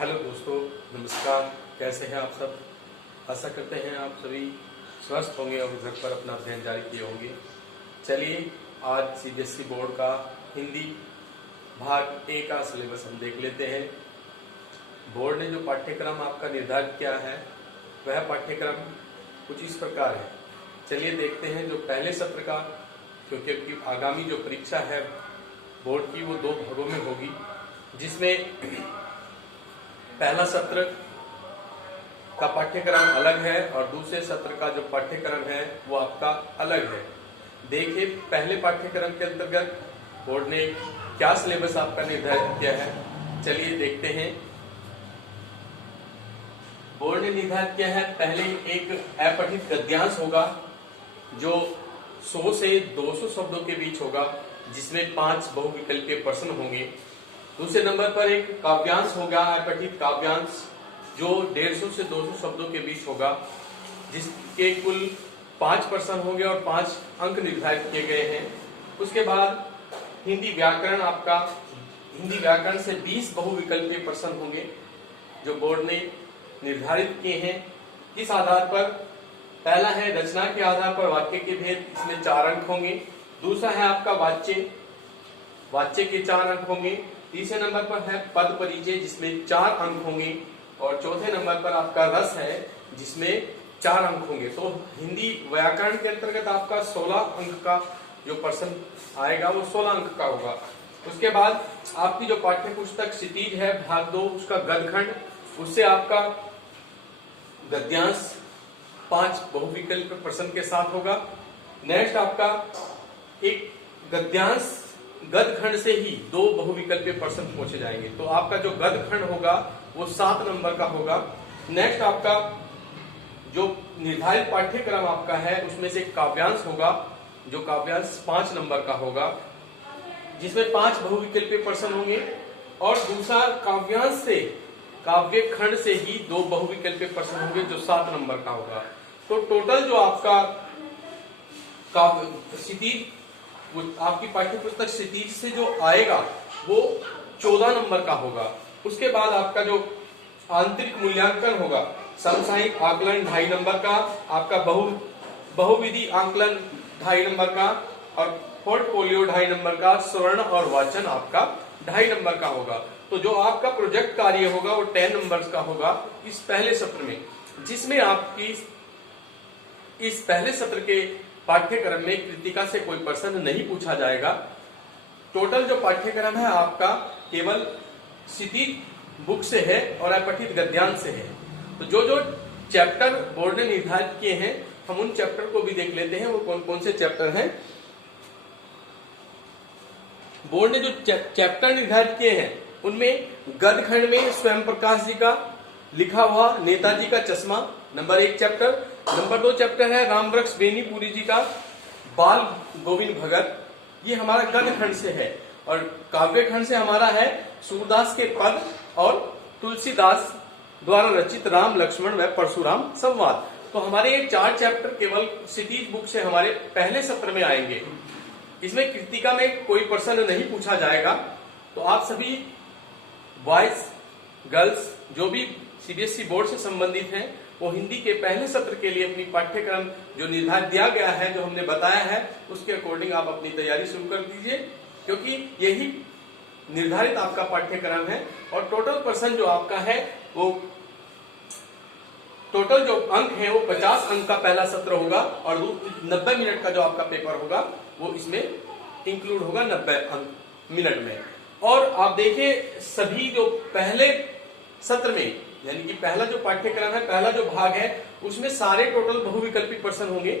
Hello दोस्तों, नमस्कार। कैसे हैं आप सब? आशा करते हैं आप सभी स्वस्थ होंगे और घर पर अपना अध्ययन जारी किए होंगे। चलिए आज सीबीएसई बोर्ड का हिंदी भाग ए का सिलेबस हम देख लेते हैं। बोर्ड ने जो पाठ्यक्रम आपका निर्धारित किया है वह पाठ्यक्रम कुछ इस प्रकार है। चलिए देखते हैं जो पहले सत्र का, क्योंकि आगामी जो परीक्षा है बोर्ड की वो 2 भागों में होगी, जिसमें पहला सत्र का पाठ्यक्रम अलग है और दूसरे सत्र का जो पाठ्यक्रम है वो आपका अलग है। देखिए पहले पाठ्यक्रम के अंतर्गत बोर्ड ने क्या सिलेबस आपका निर्धारित किया है, चलिए देखते हैं। बोर्ड ने निर्धारित किया है, पहले एक अपठित गद्यांश होगा जो 100 से 200 शब्दों के बीच होगा, जिसमें 5 बहुविकल्पीय प्रश्न होंगे। दूसरे नंबर पर एक काव्यांश होगा, अपठित काव्यांश जो 150 से 200 शब्दों के बीच होगा, जिसके कुल 5 प्रश्न होंगे और 5 अंक निर्धारित किए गए हैं। उसके बाद हिंदी व्याकरण, आपका हिंदी व्याकरण से 20 बहुविकल्पीय प्रश्न होंगे जो बोर्ड ने निर्धारित किए हैं। इस आधार पर पहला है रचना के आधार पर वाक्य के भेद, इसमें 4 अंक होंगे। दूसरा है आपका वाच्य के 4 अंक होंगे। तीसरे नंबर पर है पद परिचय जिसमें 4 अंक होंगे और चौथे नंबर पर आपका रस है जिसमें 4 अंक होंगे। तो हिंदी व्याकरण के अंतर्गत आपका 16 अंक का जो प्रश्न आएगा वो 16 अंक का होगा। उसके बाद आपकी जो पाठ्य पुस्तक क्षितिज है भाग 2 उसका गद्यखंड, उससे आपका गद्यांश 5 बहुविकल्प प्रश्न के साथ होगा। नेक्स्ट आपका एक गद्यांश गद्यखंड से ही 2 बहुविकल्पीय प्रश्न पूछे जाएंगे, तो आपका जो गद्यखंड होगा वो 7 नंबर का होगा। नेक्स्ट आपका जो निर्धारित पाठ्यक्रम आपका है उसमें से काव्यांश होगा, जो काव्यांश 5 नंबर का होगा, जिसमें 5 बहुविकल्पीय प्रश्न होंगे। और दूसरा काव्यांश से काव्य खंड से ही 2 बहुविकल्पीय प्रश्न होंगे जो 7 नंबर का होगा। तो टोटल जो आपका क्षितिज, आपकी पाठ्य पुस्तक क्षितिज से जो आएगा वो 14 नंबर का होगा। उसके बाद आपका जो आंतरिक मूल्यांकन होगा, समसामयिक आकलन 2.5 नंबर का, आपका बहुविधि आकलन 2.5 नंबर का और पोर्टफोलियो 2.5 नंबर का, स्वर्ण और वाचन आपका 2.5 नंबर का होगा। तो जो आपका प्रोजेक्ट कार्य होगा वो 10 नंबर का होगा इस पहले सत्र में, जिसमें आपकी इस पहले सत्र के पाठ्यक्रम में कृतिका से कोई प्रश्न नहीं पूछा जाएगा। टोटल जो पाठ्यक्रम है आपका केवल क्षितिज बुक से है और अपठित गद्यांश से है। तो जो जो चैप्टर बोर्ड ने निर्धारित किए हैं हम उन चैप्टर को भी देख लेते हैं, वो कौन कौन से चैप्टर हैं। बोर्ड ने जो चैप्टर निर्धारित किए हैं उनमें गद्यखंड में स्वयं प्रकाश जी का लिखा हुआ नेताजी का चश्मा नंबर 1 चैप्टर। नंबर 2 चैप्टर है रामवृक्ष बेनीपुरी जी का बाल गोविंद भगत, ये हमारा गद्यखंड से है। और काव्य खंड से हमारा है सूरदास के पद और तुलसीदास द्वारा रचित राम लक्ष्मण व परशुराम संवाद। तो हमारे ये 4 चैप्टर केवल क्षितिज बुक से हमारे पहले सत्र में आएंगे। इसमें कृतिका में कोई प्रश्न नहीं पूछा जाएगा। तो आप सभी बॉयज गर्ल्स जो भी सीबीएसई बोर्ड से संबंधित हैं वो हिंदी के पहले सत्र के लिए अपनी पाठ्यक्रम जो निर्धारित दिया गया है, जो हमने बताया है, उसके अकॉर्डिंग आप अपनी तैयारी शुरू कर दीजिए, क्योंकि यही निर्धारित आपका पाठ्यक्रम है। और टोटल प्रश्न जो आपका है वो टोटल जो अंक है वो 50 अंक का पहला सत्र होगा और 90 मिनट का जो आपका पेपर होगा वो इसमें इंक्लूड होगा 90 मिनट में। और आप देखिए सभी जो पहले सत्र में यानी कि पहला जो पाठ्यक्रम है, पहला जो भाग है, उसमें सारे टोटल बहुविकल्पी प्रश्न होंगे।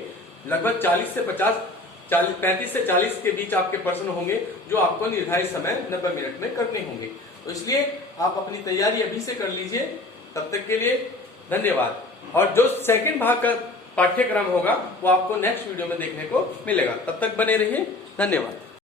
लगभग 35 से 40 के बीच आपके प्रश्न होंगे जो आपको निर्धारित समय 90 मिनट में करने होंगे। तो इसलिए आप अपनी तैयारी अभी से कर लीजिए। तब तक के लिए धन्यवाद। और जो सेकंड भाग का पाठ्यक्रम होगा वो आपको नेक्स्ट वीडियो में देखने को मिलेगा। तब तक बने रहिए। धन्यवाद।